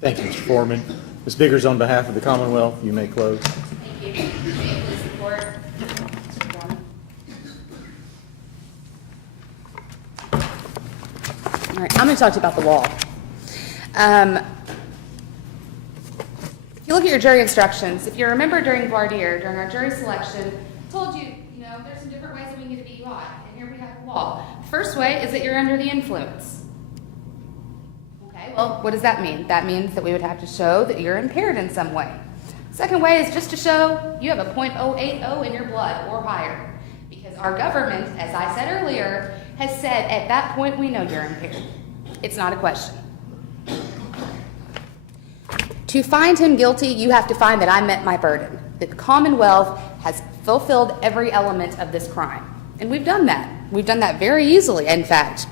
Thank you, Mr. Foreman. Ms. Biggers, on behalf of the Commonwealth, you may close. Thank you. Please support. All right, I'm going to talk to you about the law. If you look at your jury instructions, if you remember during voir dire, during our jury selection, I told you, there's some different ways that we can get a DUI, and here we have the law. The first way is that you're under the influence. Okay, well, what does that mean? That means that we would have to show that you're impaired in some way. Second way is just to show you have a .080 in your blood or higher, because our government, as I said earlier, has said at that point we know you're impaired. It's not a question. To find him guilty, you have to find that I met my burden, that the Commonwealth has fulfilled every element of this crime. And we've done that. We've done that very easily, in fact.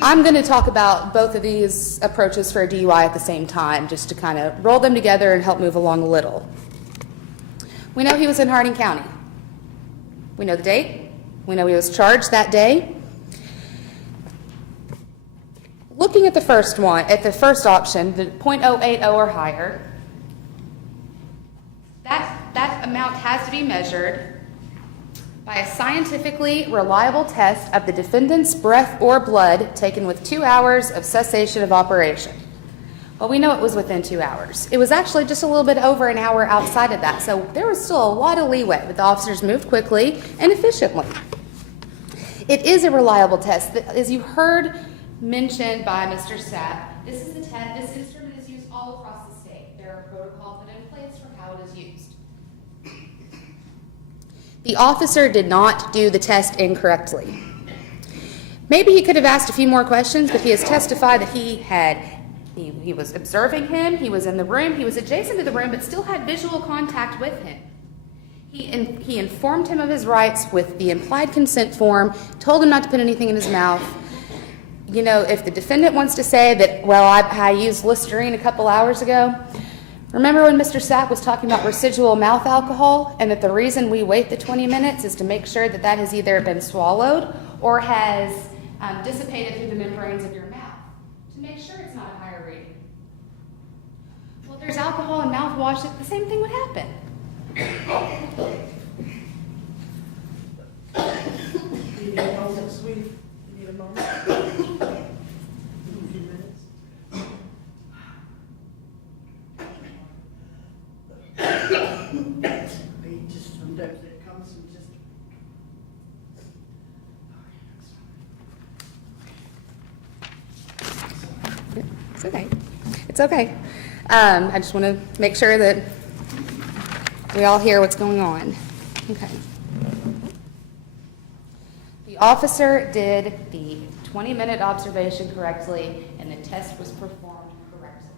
I'm going to talk about both of these approaches for a DUI at the same time, just to kind of roll them together and help move along a little. We know he was in Harding County. We know the date. We know he was charged that day. Looking at the first one, at the first option, the .080 or higher, that amount has to be measured by a scientifically reliable test of the defendant's breath or blood taken with 2 hours of cessation of operation. Well, we know it was within 2 hours. It was actually just a little bit over an hour outside of that, so there was still a lot of leeway, but the officers moved quickly and efficiently. It is a reliable test. As you heard mentioned by Mr. Sapp, this is the test. This instrument is used all across the state. There are protocols put in place for how it is used. The officer did not do the test incorrectly. Maybe he could have asked a few more questions, but he has testified that he was observing him, he was in the room, he was adjacent to the room, but still had visual contact with him. He informed him of his rights with the implied consent form, told him not to put anything in his mouth. If the defendant wants to say that, well, I used Listerine a couple hours ago, remember when Mr. Sapp was talking about residual mouth alcohol, and that the reason we wait the 20 minutes is to make sure that that has either been swallowed or has dissipated through the membranes of your mouth, to make sure it's not a higher reading. Well, if there's alcohol in mouthwash, the same thing would happen. You need a moment, sweetie? You need a moment? A few minutes? Be just from there, it comes from just... It's okay. It's okay. I just want to make sure that we all hear what's going on. Okay. The officer did the 20-minute observation correctly, and the test was performed correctly.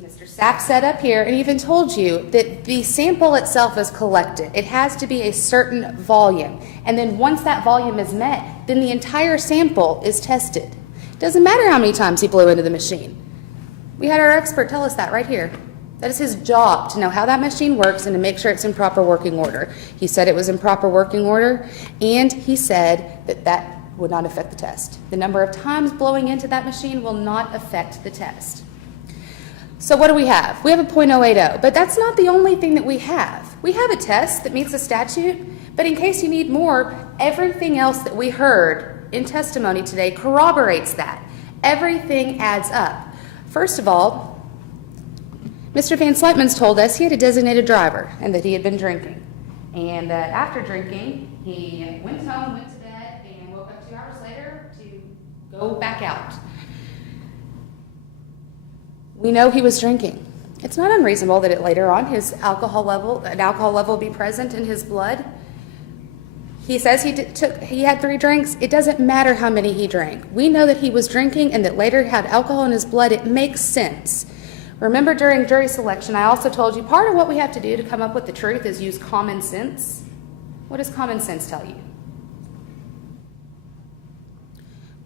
Mr. Sapp said up here, and even told you, that the sample itself is collected. It has to be a certain volume. And then once that volume is met, then the entire sample is tested. It doesn't matter how many times he blew into the machine. We had our expert tell us that right here. That is his job, to know how that machine works and to make sure it's in proper working order. He said it was in proper working order, and he said that that would not affect the test. The number of times blowing into that machine will not affect the test. So what do we have? We have a .080, but that's not the only thing that we have. We have a test that meets the statute, but in case you need more, everything else that we heard in testimony today corroborates that. Everything adds up. First of all, Mr. Van Slytmans told us he had a designated driver and that he had been drinking. And that after drinking, he went home, went to bed, and woke up 2 hours later to go back out. We know he was drinking. It's not unreasonable that later on an alcohol level be present in his blood. He says he had 3 drinks. It doesn't matter how many he drank. We know that he was drinking and that later had alcohol in his blood. It makes sense. Remember, during jury selection, I also told you part of what we have to do to come up with the truth is use common sense. What does common sense tell you?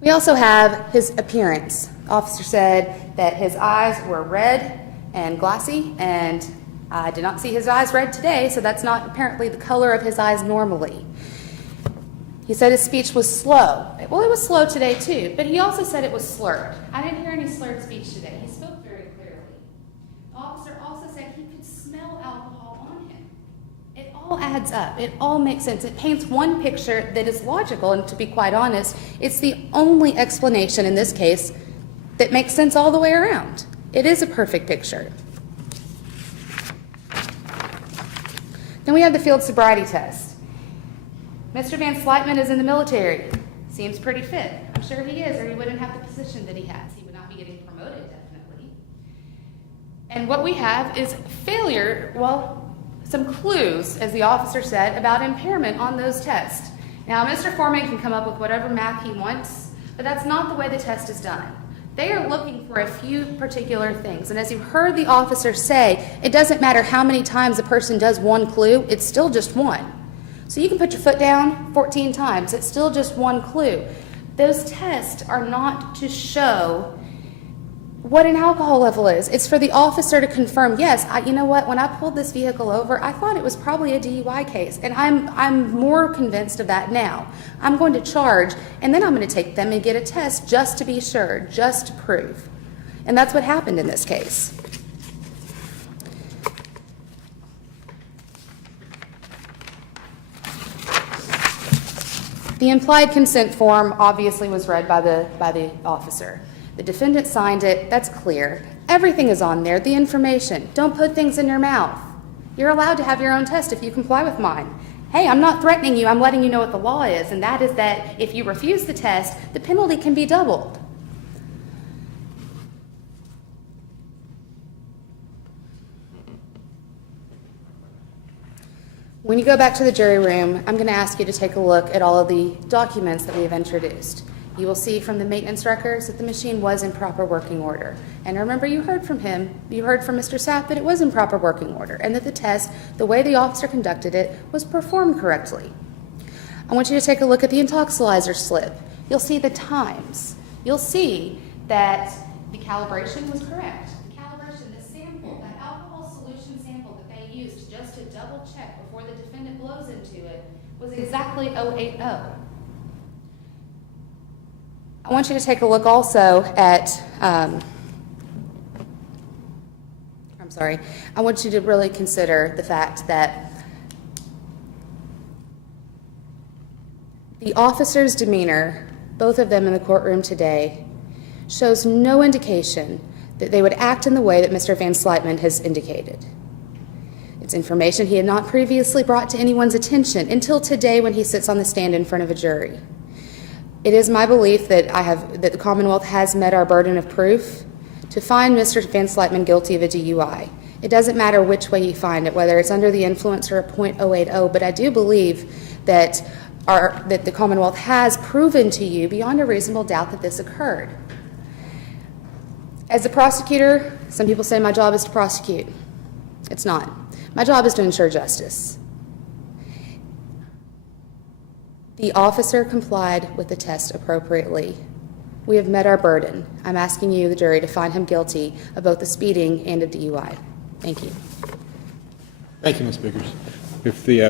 We also have his appearance. The officer said that his eyes were red and glassy, and I did not see his eyes red today, so that's not apparently the color of his eyes normally. He said his speech was slow. Well, it was slow today too, but he also said it was slurred. I didn't hear any slurred speech today. He spoke very clearly. The officer also said he could smell alcohol on him. It all adds up. It all makes sense. It paints one picture that is logical, and to be quite honest, it's the only explanation in this case that makes sense all the way around. It is a perfect picture. Then we have the field sobriety test. Mr. Van Slytman is in the military. Seems pretty fit. I'm sure he is, or he wouldn't have the position that he has. He would not be getting promoted, definitely. And what we have is failure, well, some clues, as the officer said, about impairment on those tests. Now, Mr. Foreman can come up with whatever math he wants, but that's not the way the test is done. They are looking for a few particular things. And as you heard the officer say, it doesn't matter how many times a person does one clue, it's still just one. So you can put your foot down 14 times, it's still just one clue. Those tests are not to show what an alcohol level is. It's for the officer to confirm, yes, you know what, when I pulled this vehicle over, I thought it was probably a DUI case, and I'm more convinced of that now. I'm going to charge, and then I'm going to take them and get a test just to be sure, just to prove. And that's what happened in this case. The implied consent form obviously was read by the officer. The defendant signed it. That's clear. Everything is on there, the information. Don't put things in your mouth. You're allowed to have your own test if you comply with mine. Hey, I'm not threatening you. I'm letting you know what the law is, and that is that if you refuse the test, the penalty can be doubled. When you go back to the jury room, I'm going to ask you to take a look at all of the documents that we have introduced. You will see from the maintenance records that the machine was in proper working order. And remember, you heard from him, you heard from Mr. Sapp that it was in proper working order and that the test, the way the officer conducted it, was performed correctly. I want you to take a look at the intoxilizer slip. You'll see the times. You'll see that the calibration was correct. The calibration, the sample, that alcohol solution sample that they used just to double check before the defendant blows into it was exactly 080. I want you to take a look also at, I want you to really consider the fact that the officer's demeanor, both of them in the courtroom today, shows no indication that they would act in the way that Mr. Van Slytman has indicated. It's information he had not previously brought to anyone's attention until today when he sits on the stand in front of a jury. It is my belief that that the Commonwealth has met our burden of proof to find Mr. Van Slytman guilty of a DUI. It doesn't matter which way you find it, whether it's under the influence or a .080, but I do believe that the Commonwealth has proven to you beyond a reasonable doubt that this occurred. As a prosecutor, some people say my job is to prosecute. It's not. My job is to ensure justice. The officer complied with the test appropriately. We have met our burden. I'm asking you, the jury, to find him guilty of both the speeding and a DUI. Thank you. Thank you, Ms. Biggers. If the